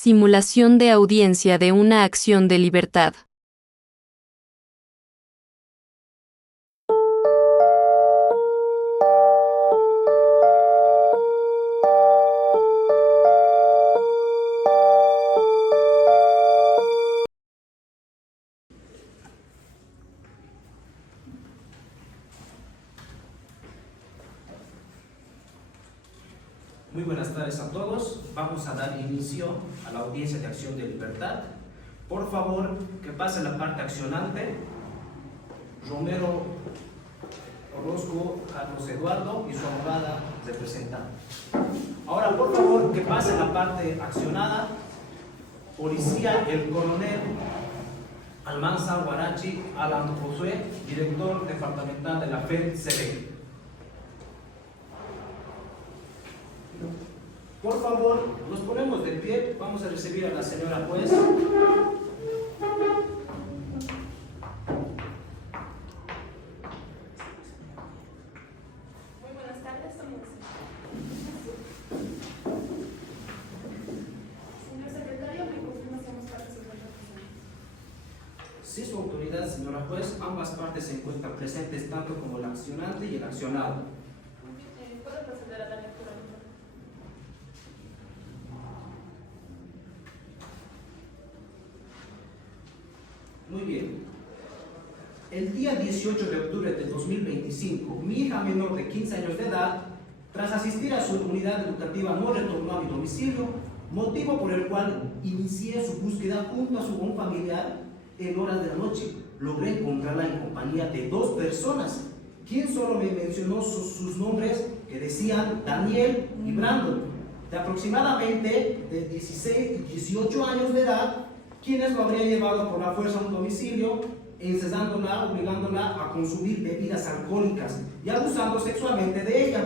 Simulación de audiencia de una acción de libertad. Muy buenas tardes a todos. Vamos a dar inicio a la audiencia de acción de libertad. Por favor, que pase la parte accionante. Romero Orozco, Carlos Eduardo y su abogada representante. Ahora, por favor, que pase la parte accionada. Policía, el coronel Almanza Guarachi Alan Josué, director departamental de la FED-CB. Por favor, nos ponemos de pie. Vamos a recibir a la señora juez. Muy buenas tardes, señor secretario, me confirma si ambas partes se encuentran presentes. Sí, su autoridad, señora juez, ambas partes se encuentran presentes, tanto como el accionante y el accionado. ¿Puedo proceder a la lectura? Muy bien. El día 18 de octubre de 2025, mi hija menor de 15 años de edad, tras asistir a su unidad educativa, no retornó a mi domicilio, motivo por el cual inicié su búsqueda junto a un familiar en horas de la noche. Logré encontrarla en compañía de dos personas, quien solo me mencionó sus nombres, que decían Daniel y Brandon, de aproximadamente de 16 y 18 años de edad, quienes lo habrían llevado por la fuerza a un domicilio, encesándola, obligándola a consumir bebidas alcohólicas y abusando sexualmente de ella.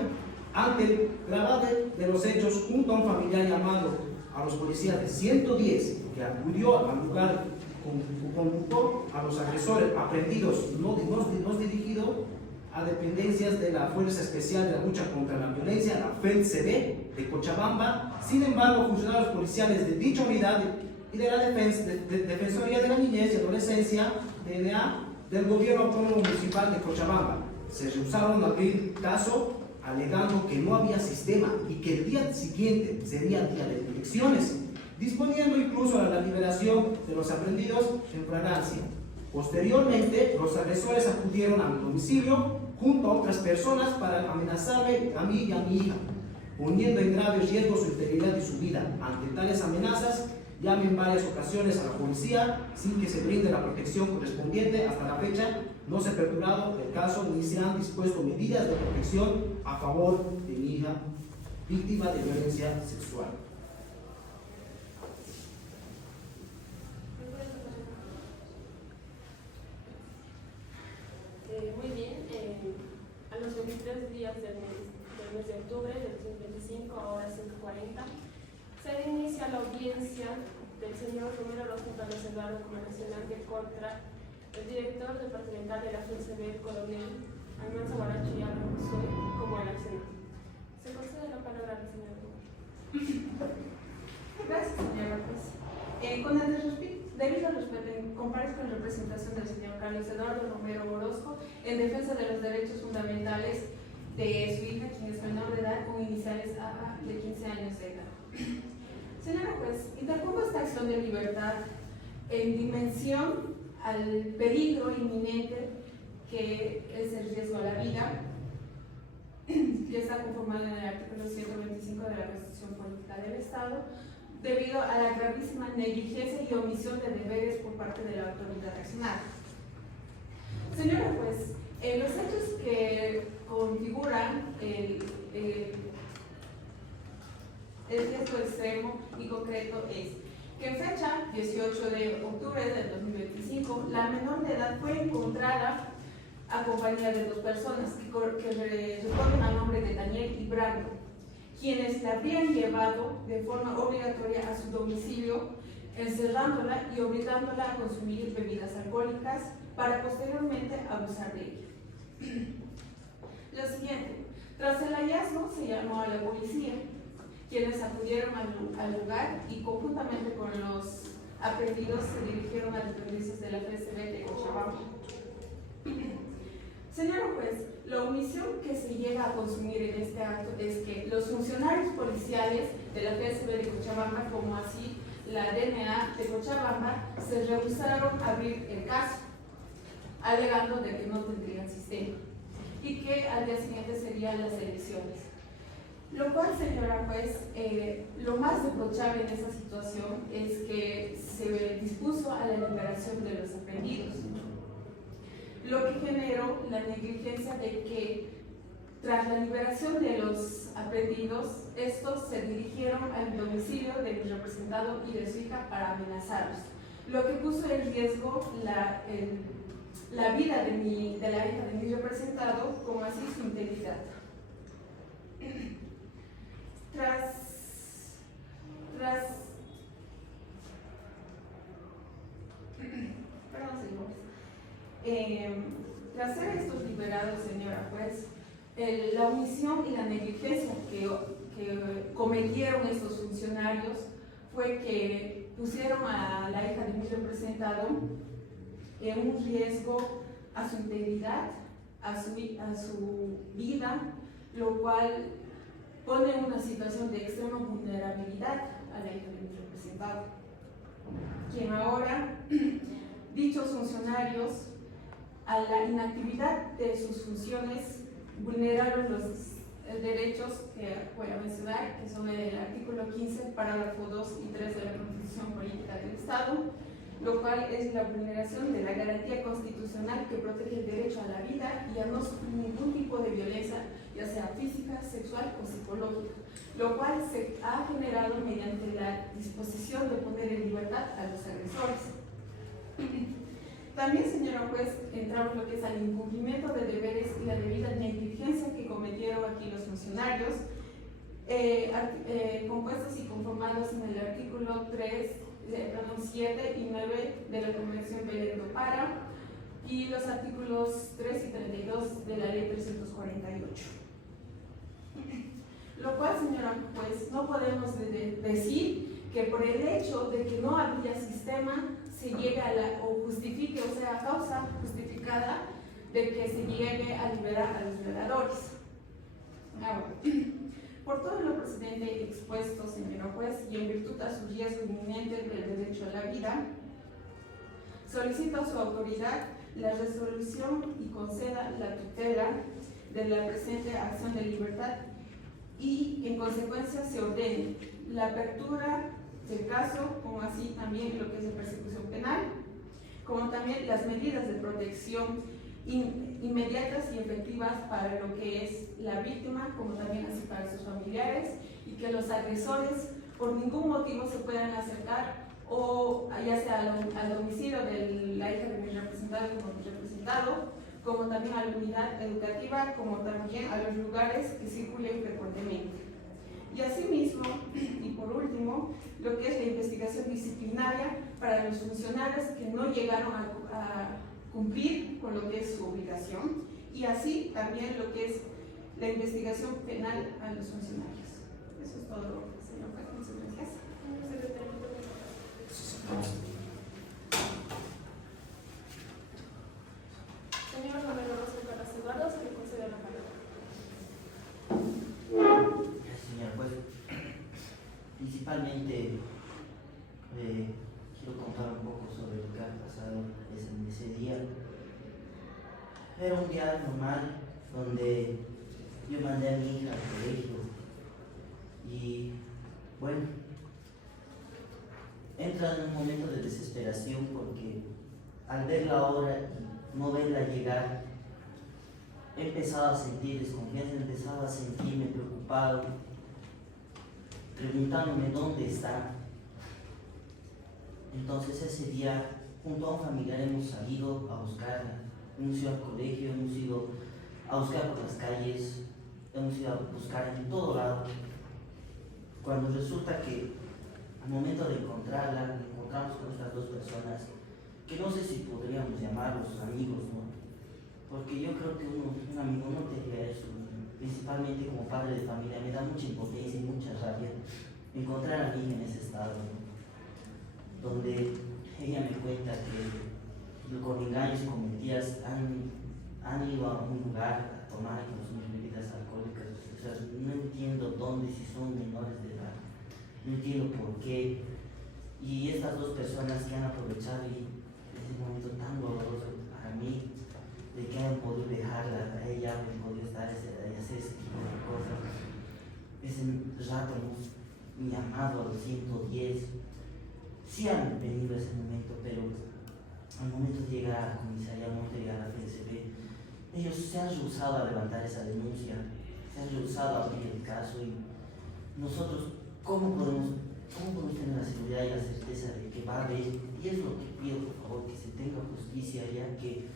Ante el gravamen de los hechos, junto a un familiar llamado a los policías de 110, que acudió al lugar, computó a los agresores aprendidos, no dirigido a dependencias de la Fuerza Especial de la Lucha contra la Violencia, la FED-CB de Cochabamba. Sin embargo, funcionarios policiales de dicha unidad y de la Defensoría de la Niñez y Adolescencia, DNA, del Gobierno Autónomo Municipal de Cochabamba, se rehusaron a abrir caso, alegando que no había sistema y que el día siguiente sería día de elecciones, disponiendo incluso a la liberación de los aprendidos en flagrancia. Posteriormente, los agresores acudieron a mi domicilio junto a otras personas para amenazarme a mí y a mi hija, poniendo en grave riesgo su integridad y su vida. Ante tales amenazas, llamé en varias ocasiones a la policía sin que se brinde la protección correspondiente. Hasta la fecha no se ha aperturado el caso ni se han dispuesto medidas de protección a favor de mi hija, víctima de violencia sexual. Muy bien, a los 23 días del mes de octubre de 2025, ahora 5:40, se inicia la audiencia del señor Romero Orozco Carlos Eduardo como relacionante contra el director departamental de la FED-CB, el coronel Almanza Guarachi Alan Josué, como el accionante. Se concede la palabra al señor Romero. Gracias, señora juez. Con el debido respeto, comparezco en representación del señor Carlos Eduardo Romero Orozco en defensa de los derechos fundamentales de su hija, quien es menor de edad, con iniciales AA de 15 años de edad. Señora juez, interpongo esta acción de libertad en dimensión al peligro inminente que es el riesgo a la vida, que está conformado en el artículo 125 de la Constitución Política del Estado, debido a la gravísima negligencia y omisión de deberes por parte de la autoridad accionada. Señora juez, los hechos que configuran el riesgo extremo y concreto es que en fecha 18 de octubre del 2025, la menor de edad fue encontrada acompañada de dos personas que responden al nombre de Daniel y Brando, quienes la habían llevado de forma obligatoria a su domicilio, encerrándola y obligándola a consumir bebidas alcohólicas para posteriormente abusar de ella. Lo siguiente, tras el hallazgo se llamó a la policía, quienes acudieron al lugar y conjuntamente con los aprendidos se dirigieron a dependencias de la FSB de Cochabamba. Señor juez, la omisión que se llega a consumir en este acto es que los funcionarios policiales de la FSB de Cochabamba, como así la DNA de Cochabamba, se rehusaron a abrir el caso, alegando de que no tendrían sistema y que al día siguiente serían las elecciones. Lo cual, señora juez, lo más reprochable en esa situación es que se dispuso a la liberación de los aprendidos, lo que generó la negligencia de que tras la liberación de los aprendidos, estos se dirigieron al domicilio de mi representado y de su hija para amenazarlos, lo que puso en riesgo la vida de la hija de mi representado, como así su integridad. Tras ser estos liberados, señora juez, la omisión y la negligencia que cometieron estos funcionarios fue que pusieron a la hija de mi representado en un riesgo a su integridad, a su vida, lo cual pone en una situación de extrema vulnerabilidad a la hija de mi representado, quien ahora, dichos funcionarios, a la inactividad de sus funciones, vulneraron los derechos que voy a mencionar, que son el artículo 15, parágrafo 2 y 3 de la Constitución Política del Estado, lo cual es la vulneración de la garantía constitucional que protege el derecho a la vida y a no sufrir ningún tipo de violencia, ya sea física, sexual o psicológica, lo cual se ha generado mediante la disposición de poner en libertad a los agresores. También, señora juez, entramos lo que es al incumplimiento de deberes y la debida negligencia que cometieron aquí los funcionarios, compuestos y conformados en el artículo 7 y 9 de la Convención Belén do Pará y los artículos 3 y 32 de la Ley 348. Lo cual, señora juez, no podemos decir que por el hecho de que no había sistema se llegue o justifique, o sea, causa justificada de que se llegue a liberar a los violadores. Ahora, por todo lo precedente expuesto, señora juez, y en virtud a su riesgo inminente del derecho a la vida, solicito a su autoridad la resolución y conceda la tutela de la presente acción de libertad y, en consecuencia, se ordene la apertura del caso, como así también lo que es la persecución penal, como también las medidas de protección inmediatas y efectivas para lo que es la víctima, como también así para sus familiares, y que los agresores por ningún motivo se puedan acercar o ya sea al domicilio de la hija de mi representado como mi representado, como también a la unidad educativa, como también a los lugares que circulen frecuentemente. Y asimismo, y por último, lo que es la investigación disciplinaria para los funcionarios que no llegaron a cumplir con lo que es su obligación, y así también lo que es la investigación penal a los funcionarios. Eso es todo, señor juez. Muchas gracias. Señor Romero Orozco Carras Eduardo, se le concede la palabra. Señor juez, principalmente quiero contar un poco sobre lo que ha pasado ese día. Era un día normal donde yo mandé a mi hija al colegio y bueno, entra en un momento de desesperación porque al ver la hora y no verla llegar, he empezado a sentir desconfianza, empezaba a sentirme preocupado, preguntándome dónde está. Entonces ese día, junto a un familiar, hemos salido a buscarla. Hemos ido al colegio, hemos ido a buscar por las calles, hemos ido a buscar en todo lado. Cuando resulta que al momento de encontrarla, encontramos con estas dos personas, que no sé si podríamos llamarlos amigos, ¿no? Porque yo creo que un amigo no te haría eso, ¿no? principalmente como padre de familia, me da mucha impotencia y mucha rabia encontrar a mi hija en ese estado, ¿no? Donde ella me cuenta que con engaños y con mentiras han ido a un lugar a tomar y consumir bebidas alcohólicas. O sea, no entiendo dónde, si son menores de edad, no entiendo por qué. Y estas dos personas que han aprovechado y ese momento tan doloroso para mí, de que han podido dejarla a ella, han podido hacer ese tipo de cosas. Ese rato hemos llamado a los 110, sí han venido a ese momento, pero al momento de llegar a la comisaría, al momento de llegar a la FSB, ellos se han rehusado a levantar esa denuncia, se han rehusado a abrir el caso y nosotros, ¿cómo podemos tener la seguridad y la certeza de que va a haber? Y es lo que pido, por favor, que se tenga justicia, ya que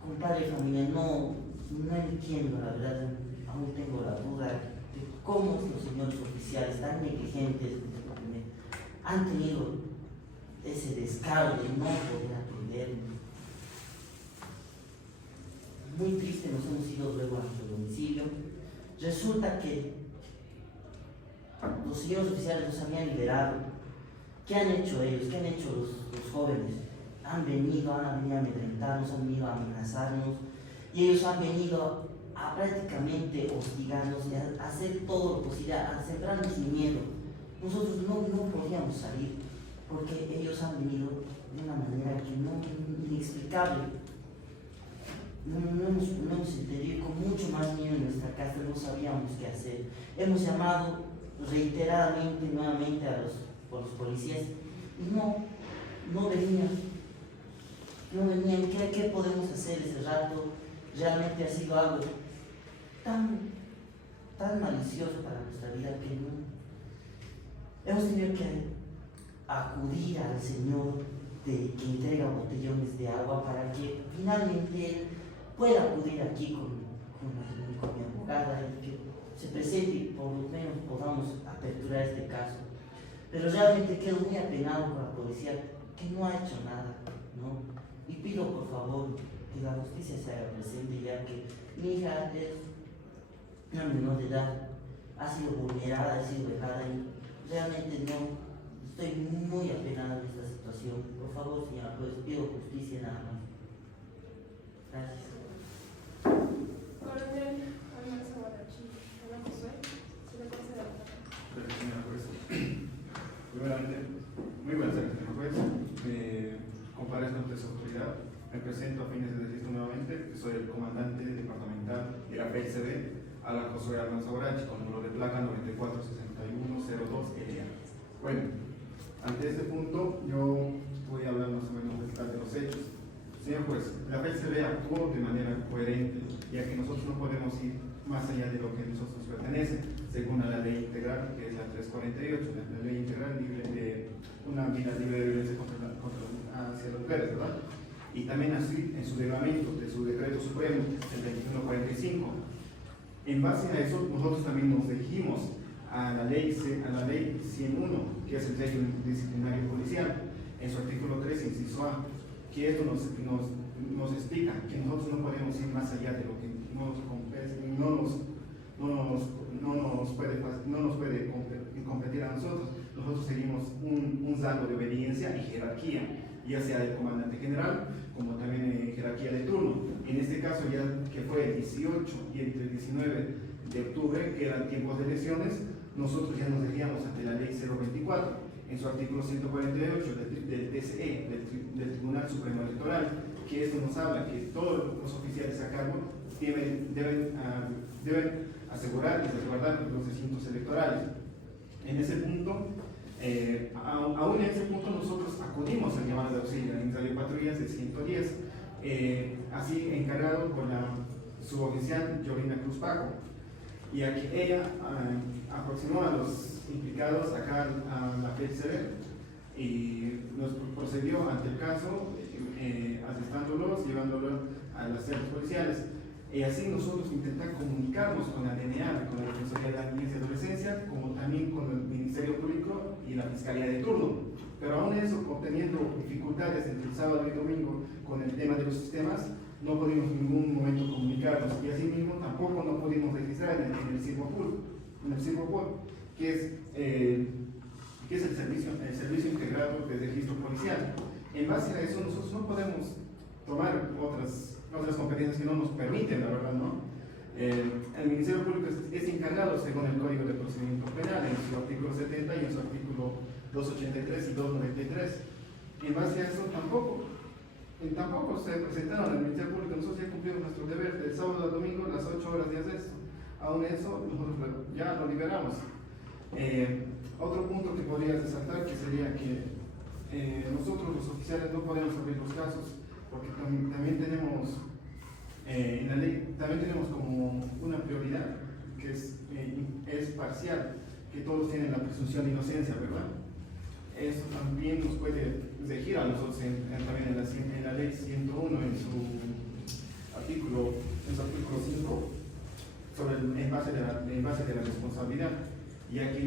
con padre y familia no entiendo, la verdad, aún tengo la duda de cómo los señores oficiales tan negligentes han tenido ese descaro de no poder atenderme. Muy triste, nos hemos ido luego a nuestro domicilio. Resulta que los señores oficiales nos habían liberado. ¿Qué han hecho ellos? ¿Qué han hecho los jóvenes? Han venido a amedrentarnos, han venido a amenazarnos y ellos han venido a prácticamente hostigarnos y a hacer todo lo posible, a sembrarnos sin miedo. Nosotros no podíamos salir porque ellos han venido de una manera que inexplicable. No hemos entendido, con mucho más miedo en nuestra casa, no sabíamos qué hacer. Hemos llamado reiteradamente nuevamente por los policías y no venían. ¿Qué podemos hacer ese rato? Realmente ha sido algo tan malicioso para nuestra vida que hemos tenido que acudir al señor que entrega botellones de agua para que finalmente él pueda acudir aquí con mi abogada y que se presente y por lo menos podamos aperturar este caso. Pero realmente quedo muy apenado con la policía que no ha hecho nada, ¿no? Y pido por favor que la justicia se haga presente, ya que mi hija es una menor de edad, ha sido vulnerada, ha sido dejada y realmente estoy muy apenado en esta situación. Por favor, señora juez, pido justicia nada más. Gracias. Coronel Almanza Guarachi, Ana Josué, se le concede la palabra. Gracias, señora juez. Primeramente, muy buenas tardes, señora juez. Comparezco ante su autoridad. Me presento a fines de registro nuevamente. Soy el comandante departamental de la PSB, Alan Josué Almanza Guarachi, con número de placa 946102LA. Bueno, ante este punto yo voy a hablar más o menos de los hechos. Señor juez, la PSB actuó de manera coherente, ya que nosotros no podemos ir más allá de lo que a nosotros nos pertenece, según la ley integral, que es la 348, la ley integral de una vida libre de violencia hacia las mujeres, ¿verdad? Y también así en su reglamento de su decreto supremo, el 2145. En base a eso, nosotros también nos dirigimos a la ley 101, que es el régimen disciplinario policial, en su artículo 3, inciso A, que esto nos explica que nosotros no podemos ir más allá de lo que no nos puede competir a nosotros. Nosotros seguimos un rango de obediencia y jerarquía, ya sea del comandante general como también jerarquía de turno. En este caso, ya que fue el 18 y el 19 de octubre, que eran tiempos de elecciones, nosotros ya nos dirigíamos ante la ley 024, en su artículo 148 del TSE, del Tribunal Supremo Electoral, que esto nos habla que todos los oficiales a cargo deben asegurar y resguardar los recintos electorales. En ese punto, aún en ese punto nosotros acudimos a llamadas de auxilio en radiopatrullas de 110, así encargado por la suboficial Yorina Cruz Paco, y aquí ella aproximó a los implicados acá a la PSB y nos procedió ante el caso, asestándolos, llevándolos a las celdas policiales. Y así nosotros intentamos comunicarnos con la DNA, con la Defensoría de la Niñez y Adolescencia, como también con el Ministerio Público y la Fiscalía de turno. Pero aún eso, teniendo dificultades entre el sábado y el domingo con el tema de los sistemas, no pudimos en ningún momento comunicarnos y asimismo tampoco no pudimos registrar en el Sirvopol, que es el servicio integrado de registro policial. En base a eso nosotros no podemos tomar otras competencias que no nos permiten, la verdad, ¿no? El Ministerio Público es encargado, según el Código de Procedimiento Penal, en su artículo 70 y en su artículo 283 y 293. En base a eso tampoco se presentaron al Ministerio Público. Nosotros ya cumplimos nuestro deber del sábado al domingo, las 8 horas de acceso. Aún eso, nosotros ya lo liberamos. Otro punto que podría resaltar que sería que nosotros los oficiales no podemos abrir los casos porque también tenemos en la ley también tenemos como una prioridad que es parcial, que todos tienen la presunción de inocencia, ¿verdad? Eso también nos puede regir a nosotros también en la ley 101 en su artículo 5 sobre en base de la responsabilidad, ya que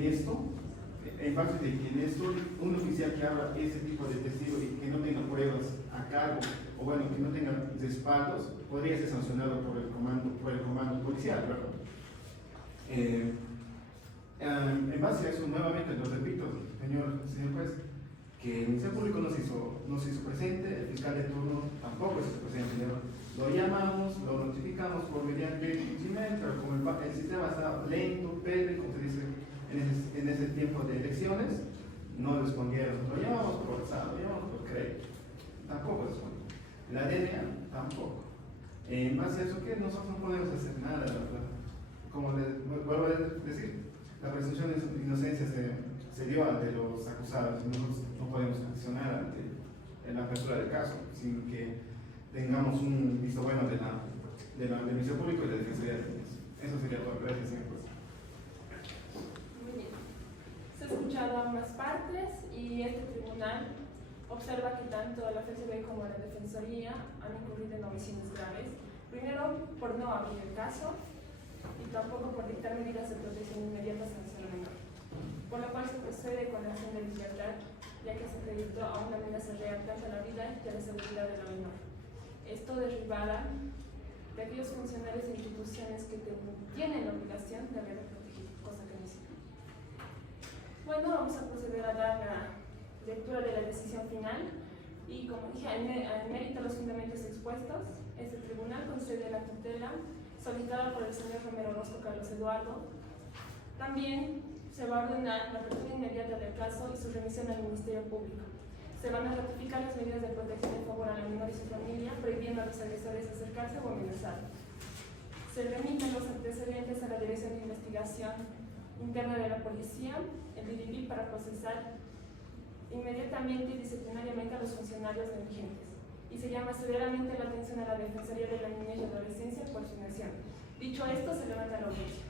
en base de que en esto un oficial que haga ese tipo de testigo y que no tenga pruebas a cargo o bueno, que no tenga respaldos, podría ser sancionado por el comando policial, ¿verdad? En base a eso, nuevamente lo repito, señor juez, que el Ministerio Público no se hizo presente, el fiscal de turno tampoco se hizo presente. Lo llamamos, lo notificamos por mediante Gmail, pero como el sistema está lento, verde, como se dice en ese tiempo de elecciones, no respondieron. Lo llamamos por WhatsApp, lo llamamos por crédito, tampoco respondió. La DNA tampoco. En base a eso, que nosotros no podemos hacer nada, ¿verdad? Como les vuelvo a decir, la presunción de inocencia se dio ante los acusados. Nosotros no podemos accionar ante la apertura del caso sin que tengamos un visto bueno del Ministerio Público y de la Defensoría de Niños. Eso sería todo. Gracias, señor juez. Muy bien. Se ha escuchado a ambas partes y este tribunal observa que tanto la FCB como la Defensoría han incurrido en omisiones graves. Primero, por no abrir el caso y tampoco por dictar medidas de protección inmediata hacia el menor, por lo cual se procede con la acción de libertad, ya que se acreditó a una amenaza real tanto a la vida y a la seguridad de la menor. Esto derivada de aquellos funcionarios e instituciones que tienen la obligación de haberla protegido, cosa que no hicieron. Bueno, vamos a proceder a dar la lectura de la decisión final y, como dije, en mérito a los fundamentos expuestos, este tribunal concede la tutela solicitada por el señor Romero Orozco Carlos Eduardo. También se va a ordenar la apertura inmediata del caso y su remisión al Ministerio Público. Se van a ratificar las medidas de protección en favor a la menor y su familia, prohibiendo a los agresores acercarse o amenazar. Se remiten los antecedentes a la Dirección de Investigación Interna de la Policía, el DIDIPI, para procesar inmediatamente y disciplinariamente a los funcionarios negligentes. Y se llama severamente la atención a la Defensoría de la Niñez y Adolescencia por su inacción. Dicho esto, se levanta la audiencia.